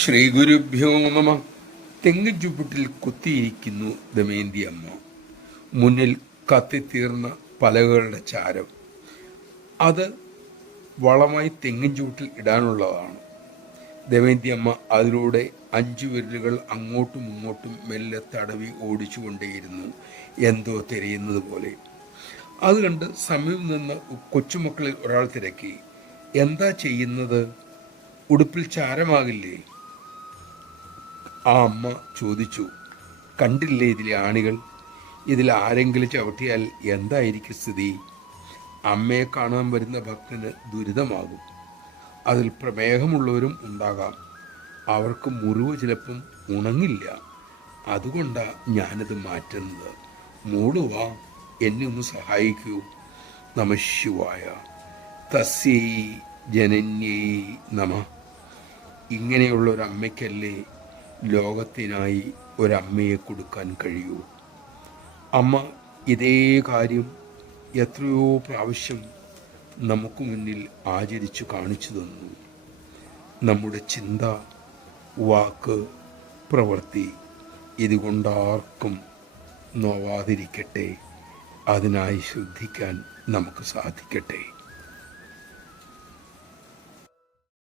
ശ്രീ ഗുരുഭ്യോ നമ. തെങ്ങ് ചുവട്ടിൽ കുത്തിയിരിക്കുന്നു ദമയന്തി അമ്മ. മുന്നിൽ കത്തിത്തീർന്ന പലകളുടെ ചാരം. അത് വളമായി തെങ്ങിൻ ചുവട്ടിൽ ഇടാനുള്ളതാണ്. ദമയന്തി അമ്മ അതിലൂടെ 5 വിരലുകൾ അങ്ങോട്ടും ഇങ്ങോട്ടും മെല്ലെ തടവി ഓടിച്ചുകൊണ്ടേയിരുന്നു, എന്തോ തിരയുന്നത് പോലെ. അത് കണ്ട് സമീപം നിന്ന് കൊച്ചുമക്കളിൽ ഒരാൾ തിരക്കി, എന്താ ചെയ്യുന്നത്? ഉടുപ്പിൽ ചാരമാകില്ലേ? ആ അമ്മ ചോദിച്ചു, കണ്ടില്ലേ ഇതിലെ ആണികൾ? ഇതിൽ ആരെങ്കിലും ചവിട്ടിയാൽ എന്തായിരിക്കും സ്ഥിതി? അമ്മയെ കാണാൻ വരുന്ന ഭക്തന് ദുരിതമാകും. അതിൽ പ്രമേഹമുള്ളവരും ഉണ്ടാകാം. അവർക്ക് മുറിവ് ചിലപ്പം ഉണങ്ങില്ല. അതുകൊണ്ടാണ് ഞാനത് മാറ്റുന്നത്. മൂടുവാ, എന്നെ ഒന്ന് സഹായിക്കൂ. നമഃശിവായ. തസ്യൈ ജനന്യൈ നമ. ഇങ്ങനെയുള്ള ഒരു അമ്മയ്ക്കല്ലേ ലോകത്തിനായി ഒരമ്മയെ കൊടുക്കാൻ കഴിയൂ. അമ്മ ഇതേ കാര്യം എത്രയോ പ്രാവശ്യം നമുക്ക് മുന്നിൽ ആചരിച്ചു കാണിച്ചു തന്നു. നമ്മുടെ ചിന്ത, വാക്ക്, പ്രവൃത്തി ഇതുകൊണ്ടാർക്കും നോവാതിരിക്കട്ടെ. അതിനായി ശ്രദ്ധിക്കാൻ നമുക്ക് സാധിക്കട്ടെ.